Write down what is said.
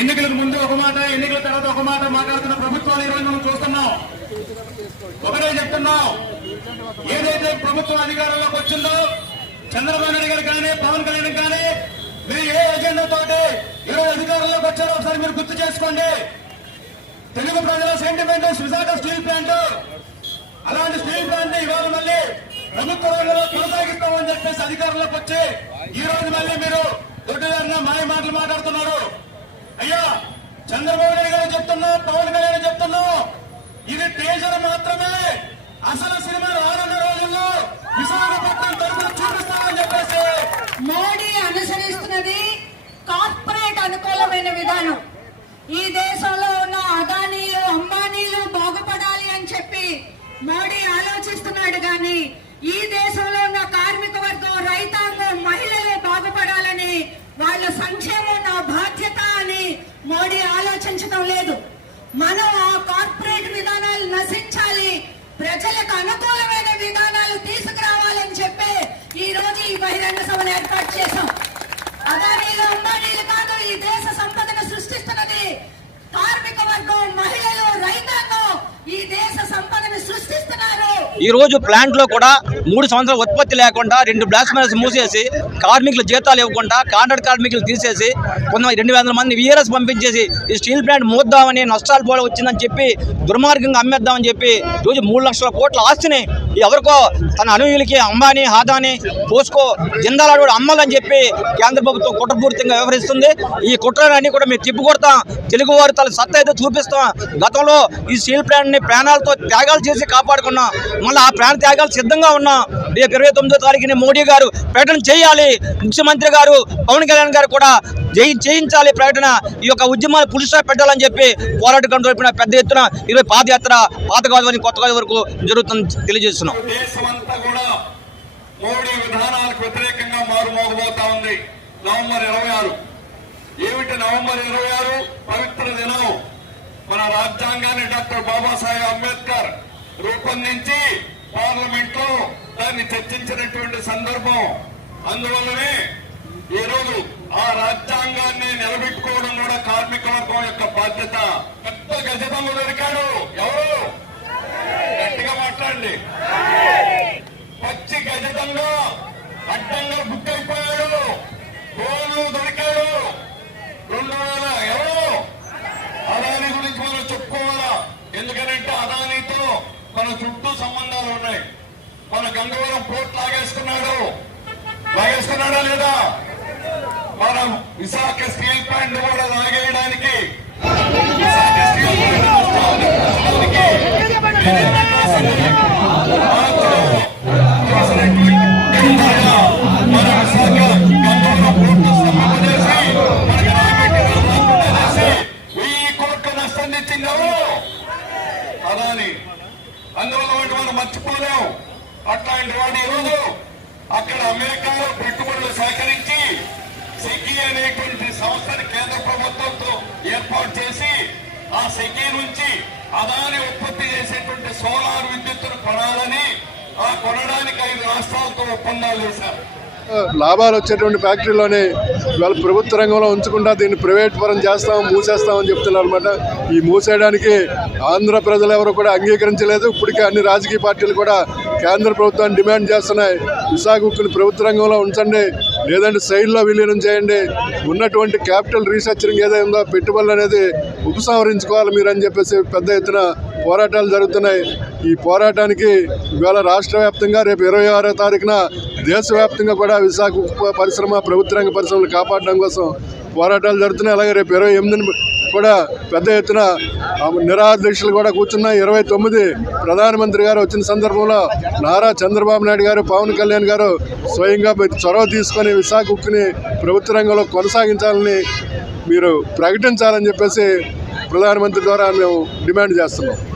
ఎన్నికలకు ముందు ఒక మాట, ఎన్నికల తర్వాత ఒక మాట మాట్లాడుతున్న ప్రభుత్వాలు ఈరోజు మనం చూస్తున్నాం. ఒకటే చెప్తున్నాం, ఏదైతే ప్రభుత్వం అధికారంలోకి వచ్చిందో చంద్రబాబు నాయుడు గారు కానీ పవన్ కళ్యాణ్ కానీ మీరు ఏ ఎజెండాతోటి ఈరోజు అధికారంలోకి వచ్చారో ఒకసారి మీరు గుర్తు చేసుకోండి. తెలుగు ప్రజల సెంటిమెంట్ విశాఖ స్టీల్ ప్లాంట్, అలాంటి స్టీల్ ప్లాంట్ ఇవాళ మళ్ళీ ప్రభుత్వ రంగంలో కొనసాగిస్తామని చెప్పేసి అధికారంలోకి వచ్చి ఈ రోజు మళ్ళీ మీరు దొడ్డిదారిన మాయ మాటలు మాట్లాడుతున్నారు. అయ్యా, చంద్రబాబు నాయుడు గారు చెప్తున్నా, పవన్ కళ్యాణ్ చెప్తున్నా, ఇది టీజర్ మాత్రమే. అసలు సినిమా రానున్న రోజుల్లో విశాఖపట్నం తరఫున చూపిస్తామని చెప్పేసి మోడీ అనుసరిస్తున్నది కార్పొరేట్ అనుకూలమైన విధానం. ఈ దేశంలో ఉన్న అదానీలు, అంబానీలు బాగుపడాలి అని చెప్పి మోడీ ఆలోచిస్తున్నాడు. కానీ ఈ దేశంలో ఉన్న కార్మిక వర్గం, రైతాంగం, మహిళలు బాగుపడాలని, వాళ్ళ సంక్షేమం నా బాధ్యత అని మోడీ ఆలోచించడం లేదు. మనం ఆ కార్పొరేట్ విధానాలు నశించాలి, ప్రజలకు అనుకూలమైన విధానాలు తీసుకురావాలని చెప్పి ఈ రోజు ఈ బహిరంగ సభను ఏర్పాటు చేశాం. అదానీలు, అంబానీలు కాదు, ఈ దేశ సంపదను సృష్టిస్తున్నది కార్మిక వర్గం, మహిళలు, రైతాంగం ఈ దేశ సంపదను సృష్టిస్తున్నారు. ఈ రోజు ప్లాంట్ లో కూడా 3 సంవత్సరాల ఉత్పత్తి లేకుండా 2 బ్లాస్ట్ మిల్స్ మూసేసి కార్మికులు జీతాలు ఇవ్వకుండా కాంట్రాక్ట్ కార్మికులు తీసేసి 200 మంది వీఆర్ఎస్ పంపించేసి ఈ స్టీల్ ప్లాంట్ మూద్దామని, నష్టాలు పోవడం వచ్చిందని చెప్పి దుర్మార్గంగా అమ్మేద్దామని చెప్పి రోజు 3 లక్షల కోట్ల ఆస్తిని ఎవరికో తన అనుయులకి, అంబానీ, హాదాని, పోస్కో, జిందాల్ అమ్మాలని చెప్పి కేంద్ర ప్రభుత్వం కుట్రపూరితంగా వ్యవహరిస్తుంది. ఈ కుట్రలన్నీ కూడా మేము తిప్పికొడతాం, తెలుగువారి తల సత్తా అయితే చూపిస్తాం. గతంలో ఈ స్టీల్ ప్లాంట్ ని ప్రాణాలతో త్యాగాలు చేసి కాపాడుకున్నాం. మళ్ళీ ఆ ప్రాణ త్యాగాలు సిద్ధంగా ఉన్నాం. రేపు 29వ తారీఖుని మోడీ గారు ప్రకటన చేయాలి. ముఖ్యమంత్రి గారు, పవన్ కళ్యాణ్ గారు కూడా చేయించాలి ప్రకటన. ఈ యొక్క ఉద్యమాలు పురుష పెట్టాలని చెప్పి పోరాట కమిటీ పెద్ద ఎత్తున ఈరోజు పాదయాత్ర పాత గోదావరి, కొత్త గోదావరి వరకు జరుగుతుందని తెలియజేస్తున్నాం. దేశమంతా కూడా మోడీ విధానాలకు వ్యతిరేకంగా మారుమోగబోతా ఉంది. నవంబర్ 26 ఏమిటి? నవంబర్ 26 పవిత్ర దినం. మన రాజ్యాంగాన్ని డాక్టర్ బాబాసాహెబ్ అంబేద్కర్ రూపొందించి పార్లమెంట్ లో దాన్ని చర్చించినటువంటి సందర్భం. అందువల్లనే ఈ రోజు ఆ రాజ్యాంగాన్ని నిలబెట్టుకోవడం కూడా కార్మిక వర్గం యొక్క బాధ్యత. పెద్ద గజదమ్మ దొరికాడు. ఎవరు? గట్టిగా మాట్లాడండి. పచ్చి గజదంగా అడ్డంగా బుక్ అయిపోయాడు. గోలు దొరికాడు. 2000 ఎవరు? అదానీ గురించి మనం చెప్పుకోవాలా. ఎందుకంటే అదానీతో మన చుట్టూ సంబంధాలు ఉన్నాయి. మన గంగవరం పోర్ట్ లాగేసుకున్నాడా లేదా? మన విశాఖ స్టీల్ ప్లాంట్ కూడా లాగేయడానికి అదాని. అందువల్ల మనం మర్చిపోలేం. అట్లాంటి వాడు ఈరోజు అక్కడ అమెరికాలో పెట్టుబడులు సేకరించి సెకీ అనేటువంటి సంస్థని కేంద్ర ప్రభుత్వంతో ఏర్పాటు చేసి ఆ సెకీ నుంచి అదాని ఉత్పత్తి చేసేటువంటి సోలార్ విద్యుత్తును కొనాలని, ఆ కొనడానికి 5 రాష్ట్రాలతో ఒప్పందాలు చేశారు. లాభాలు వచ్చేటువంటి ఫ్యాక్టరీలోనే ఇవాళ ప్రభుత్వ రంగంలో ఉంచకుండా దీన్ని ప్రైవేట్ పరం చేస్తాం, మూసేస్తామని చెప్తున్నారు అనమాట. ఈ మూసేయడానికి ఆంధ్ర ప్రజలు ఎవరు కూడా అంగీకరించలేదు. ఇప్పటికే అన్ని రాజకీయ పార్టీలు కూడా కేంద్ర ప్రభుత్వాన్ని డిమాండ్ చేస్తున్నాయి. విశాఖ ఉక్కుని ప్రభుత్వ రంగంలో ఉంచండి, లేదంటే సైడ్లో విలీనం చేయండి, ఉన్నటువంటి క్యాపిటల్ రీసెర్చింగ్ ఏదైందో పెట్టుబడులు అనేది ఉపసంహరించుకోవాలి మీరు అని చెప్పేసి పెద్ద ఎత్తున పోరాటాలు జరుగుతున్నాయి. ఈ పోరాటానికి ఇవాళ రాష్ట్ర వ్యాప్తంగా రేపు 26వ తారీఖున దేశవ్యాప్తంగా కూడా విశాఖ పరిశ్రమ, ప్రభుత్వ రంగ పరిశ్రమలు కాపాడడం కోసం పోరాటాలు జరుగుతున్నాయి. అలాగే రేపు 28న కూడా పెద్ద ఎత్తున నిరాదీక్షలు కూడా కూర్చున్నాయి. 29 ప్రధానమంత్రి గారు వచ్చిన సందర్భంలో నారా చంద్రబాబు నాయుడు గారు, పవన్ కళ్యాణ్ గారు స్వయంగా చొరవ తీసుకొని విశాఖ ఉక్కుని ప్రభుత్వ రంగంలో కొనసాగించాలని మీరు ప్రకటించాలని చెప్పేసి ప్రధానమంత్రి ద్వారా మేము డిమాండ్ చేస్తున్నాం.